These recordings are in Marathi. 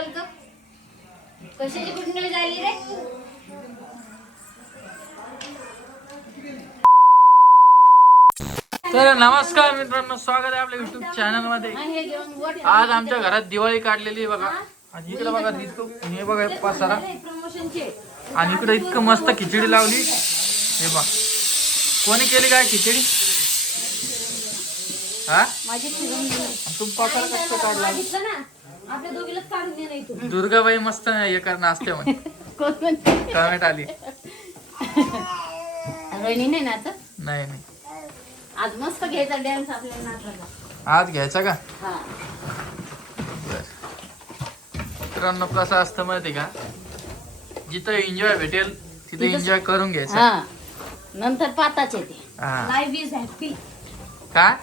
बोलतो कशाची गुड न्यूज आली रे? तर नमस्कार मित्रांनो, स्वागत आहे आपल्या युट्यूब चॅनल मध्ये. आज आमच्या घरात दिवाळी काढलेली आहे बघा. आणि इकडे बघा हे बघा पसारा, आणि इकडे इतकं मस्त खिचडी लावली. हे बघा कोणी केली काय खिचडी? हा तुम्ही पसारा कसं काढला? आपल्या दोघीलाच काढून दे नाही तू. दुर्गाबाई मस्त हे कर नाचते म्हणे. कमेंट आली. रोहिणी नाही नाचत? नाही नाही, आज मस्त घ्यायचा डान्स आपल्याला नाचायला. आज घ्यायचा का? हा. मित्रांनो कसं असतं माहिती का, जिथं एन्जॉय भेटेल तिथे एन्जॉय करून घ्यायचं. हा, नंतर पाताच येते. हा. Life is happy. काय?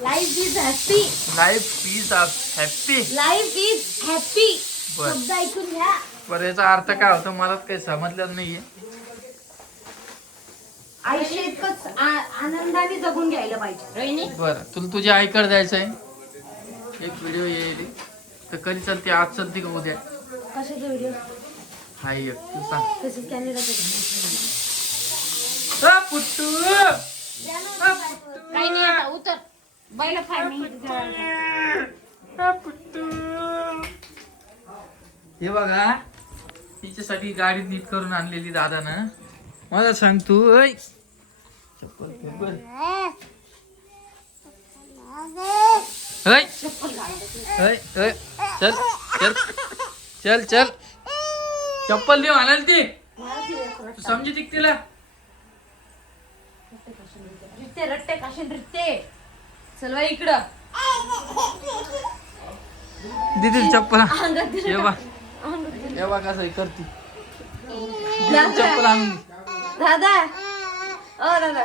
Life is happy. Life is happy. Life is happy. बर. शब्द ऐकून घ्या. बरं, याचा अर्थ काय होतो मला काही समजलं नाहीये. आयुष्य इतकंच आनंदाने जगून घ्यायला पाहिजे. रोहिणी बरं, तुला तुझ्या आईकडे जायचंय. एक व्हिडिओ येईल तर कधी चलते, आज चलते का उद्या? कशाचा व्हिडिओ? हा एक तू सांग. तसंच कॅमेरा पुट्टू काही नाही, आता उतर बैल फाडणी. हे बघा, तिच्यासाठी गाडी नीट करून आणलेली दादानं. मला सांग तू, ऐ चप्पल चप्पल ऐ ऐ ऐ चल चल चल चल, चप्पल देऊ आणाल ती. तू समजी ती तिला. रित्ते रट्टे काशीन रित्ते. चल बाई इकडं. दीदी चप्पल आण. अंगात दिलं ये का? बा अंगात दिलं. ये बा कसं करती. दादा. चप्पल आणून दे. दादा ओ दादा,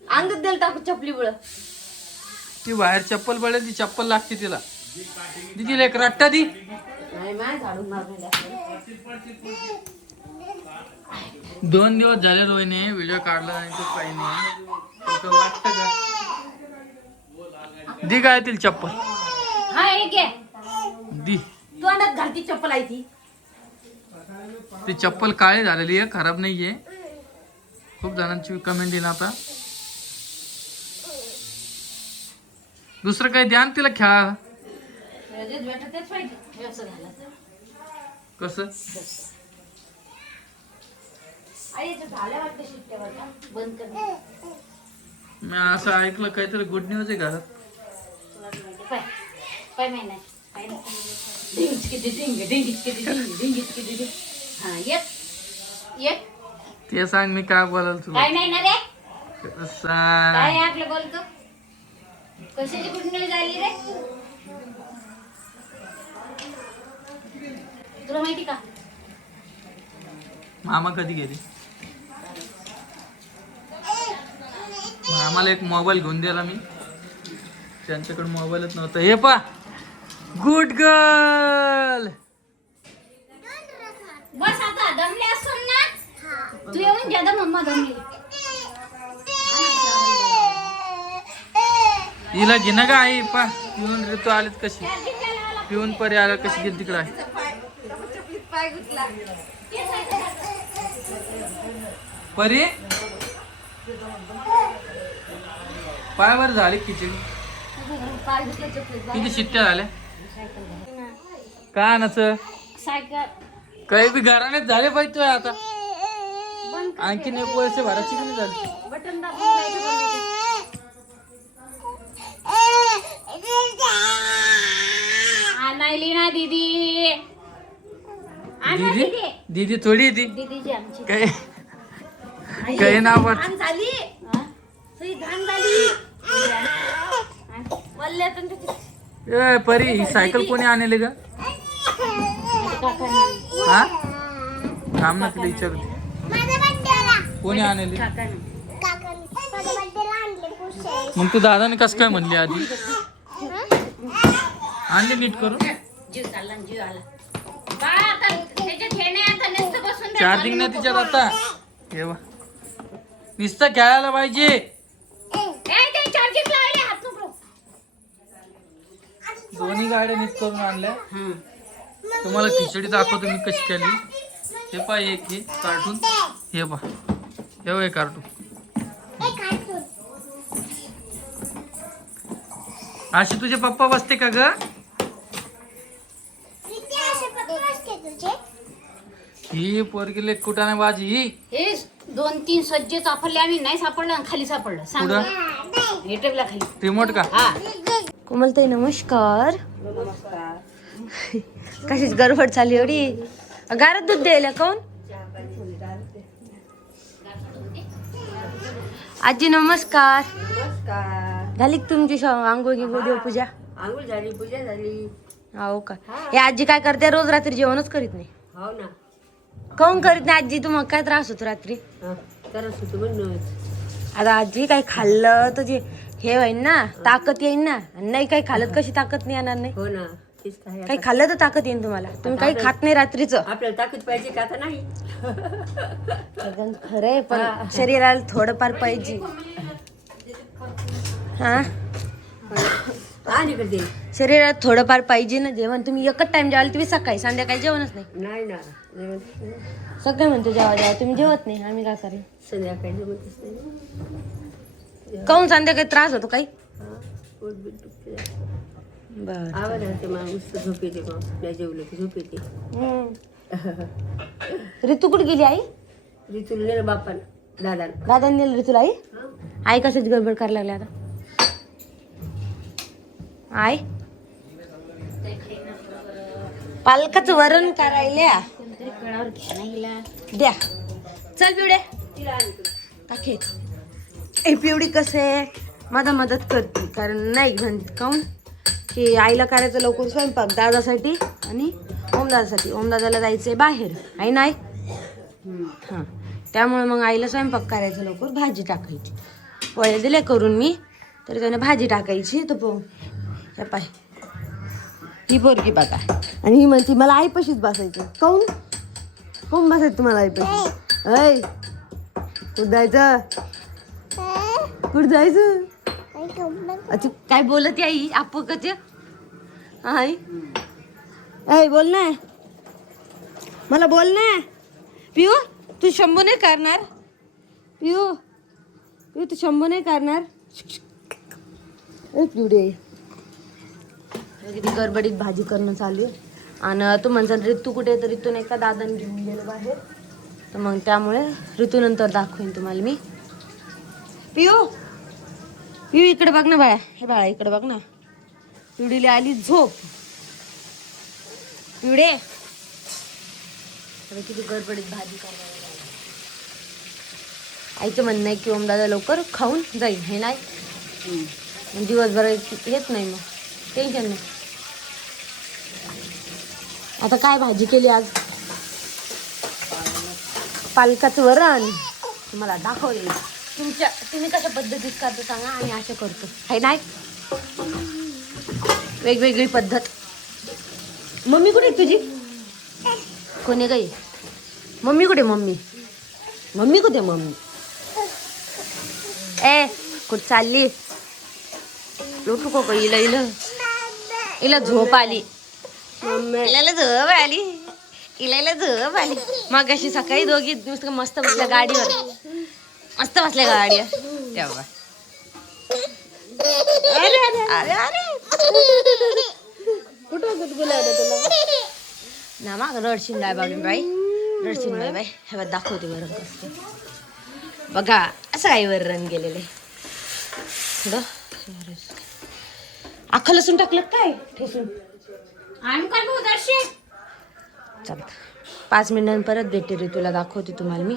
अंगात दिलं टाकू चपली बुळ. ती बाहेर चप्पल पडेल, ती चप्पल लागते तिला. दीदीला एक रट्टा दी. नाही माय झाडून मारलेल्या. 2 दिवस झाले रोहिणी व्हिडिओ काढला नाही तो काही नाही. तसं वाटतं का? दी काय तील चप्पल हा एक आहे. दी. तू अंगात घालती चप्पल आहे ती. ती चप्पल काळी झालेली आहे, खराब नाहीये. खूप जणांची कमेंट येईन आता. दुसरं काही द्या ना तिला खेळायला. रजत बेटा तेच पाहिजे. हे असं घालायचं. कसं? आई याचं झालं वाटतं शिट्ट्या बरं का? बंद कर. मी असं ऐकलं काहीतरी गुड न्यूज आहे घरात. तुला माहिती पाय. पाय माहिती नाही. पाय नाही. डिंग किती डिंग डिंग किती डिंग डिंग किती डिंग. हा एक एक. ते सांग, मी काय बोलाल तुला. काय नाही ना रे? सांग. काय आपलं बोलतो कशाची गुड न्यूज आली रे? तुला माहिती का? मामा कधी गेली? मामाला एक मोबाईल घेऊन दिला मी. त्यांच्याकडे मोबाईलच नव्हता. हे पा, गुड गर्ल. बस आता दमले असून ना तू येऊन ज्यादा मम्मा दमली. हिला घे ना का आई. पा पिऊन ऋतू आलेत कशी, पिऊन परी आला कशी गेली तिकडे आहे. पाय गुतला. परी पायावर झाली खिचडी. पाय गुतला चपलीत. किती शिट्ट्या झाल्या? काय नाच सायकल काही बी घरानेच झाले पाहिजे तुझ्या आता. बंद आणखीन एक पैसे भरायची की नाही झाली? बटन दाबून जायचं. आणायली ना दीदी. आणा दीदी दीदी. दीदी थोडी आहे ती. दीदीची आमची काही नाव पण. घाण झाली. सही घाण झाली. वल्ले पण त्याची. ए परी, ही सायकल कोणी आणली ग? हा थांब ना, तिला विचारते कोणी आणली. मग तू दादाने कस काय म्हणली आधी? आणली नीट करून. जीव चालला जीव आला. बाळा आता त्याच्यात हे नाही, आता नुसतं बसून राहा. चार्जिंग नाही तिच्यात आता. हे बघ, नुसतं खेळायला पाहिजे. ते चार्जिंग लावले हात नको. दोन्ही गाड्या नीट करून आणल्या. तुम्हाला खिचडी दाखवतो मी कशी केली. हे पाय एक हे कार्टून, हे पा हे कार्टून. अशी तुझे पप्पा बसते का ग? ही पोरगी कुठाने बाजी. हे 2-3 सज्जे सापडले आम्ही, नाही सापडलं आणि खाली सापडलं. सांग हे टेबला खाली रिमोट का? हा. कोमलताई नमस्कार. कशीच गडबड चालली एवढी? गारत दूध द्यायला कोण? आजी नमस्कार. झाली का तुमची आंघोळ गिंगोळ देवपूजा? आंघोळ झाली, पूजा झाली. हो का? हे आजी काय करते? रोज रात्री जेवणच करीत नाही. हो ना. काऊन करीत नाही आजी? तुम्हाला काय त्रास होतो रात्री? तरच होतो म्हणूनच. आता आजी काय खाल्लं तर जे हे होईन ना, ताकद येईन ना. आणि नाही काही खाल्लं कशी ताकद नाही येणार? नाही हो ना, तेच काय. काही खाल्लं तर ताकद येईन तुम्हाला. तुम्ही काही खात नाही रात्रीचं. आपल्याला ताकद पाहिजे का? आता नाही. एकदम खरंय, पण शरीराला थोडंफार पाहिजे. हा, आणि करते शरीरात थोडंफार पाहिजे ना जेवण. तुम्ही एकच टाइम जेवाल, तुम्ही सकाळी संध्याकाळी जेवणच नाही. नाही ना. सगळे म्हणतो जेवा जेवा, तुम्ही जेवत नाही. आम्ही काय करेन? संध्याकाळी जमतच नाही. काऊन संध्याकाळी त्रास होतो काही? पोट बीट दुखते. बर. आवाज येते मग, नुसतं झोप येते. मग नाही जेवलं की झोप येते. ऋतू कुठे गेली आई? ऋतूला नेलं बापान, दादान. दादा नेल ऋतूला. आई आई कशाची गडबड करायला लागली आता? आई पालकाचं वरण करायला कळावर घ्या ना हिला. द्या. चल पिवडे टाके. ए पिवडी कसं आहे, माझा मदत करते. कारण नाही म्हणते काऊन की आईला करायचं लवकर स्वयंपाक दादासाठी आणि ओमदादासाठी. ओमदादाला जायचंय बाहेर, आई नाही. हां, त्यामुळे मग आईला स्वयंपाक करायचं लवकर. भाजी टाकायची. पोळे दिले करून मी, तर त्याने भाजी टाकायची. तर पाहू हे पाय, ही पोरगी बघा. आणि ही म्हणती मला आईपाशीच बसायचं. काऊन कोण बसायचं तुम्हाला आईपाशी? ऐ कुठं जायचं? कुठं जायचं? अच्छा, काय बोलत आई आपकच? आई ऐ बोल ना, मला बोल ना. पिऊ तू शंभू नाही करणार? पिऊ पिऊ तू शंभू नाही करणार? पिवडे किती गडबडीत भाजी करणं चालू आहे. आणि तू म्हणता ऋतू कुठे? तर ऋतू नाही का दादाने घेऊन गेलो बाहेर. तर मग त्यामुळे ऋतू नंतर दाखवेन तुम्हाला मी. पिऊ पिऊ इकडे बघ ना बाळा. हे बाळा इकडे बघ ना. पिवडीला आली झोप. पिवडे किती गडबडीत भाजी करायला. आईचं म्हणणं आहे की ओमदादा लवकर खाऊन जाईल. हे नाही दिवसभर येत नाही, मग टेन्शन नाही. आता काय भाजी केली आज? पालकाचं वरण. तुम्हाला दाखवले. तुम्ही कशा पद्धतीत करतो सांगा, आम्ही अशा करतो. हे नाही वेगवेगळी पद्धत. मम्मी कुठे तुझी? कोणी काही मम्मी कुठे? मम्मी मम्मी कुठे? मम्मी ए कुठं चालली? लोटू को इला इला इला झोप आली. इला झोप आली. इला झोप आली. मग अशी सकाळी दोघी मस्त बसल्या गाडीवर. मस्त बसल्या गाडीवर. तेव्हा अरे अरे कुठं गुदगुलावलं तुला ना? मग रडशील नाही बाबी बाई, रडशील नाही बाई. हे बघ दाखवते वरण कसं. बघा असं काही वरण गेलेलं आहे. अख्खं लसूण टाकलं काय ठेसून? आम्ही काय भाऊ दर्शी. चल 5 मिनिटांनी परत भेटते रे. तुला दाखवते तुम्हाला मी.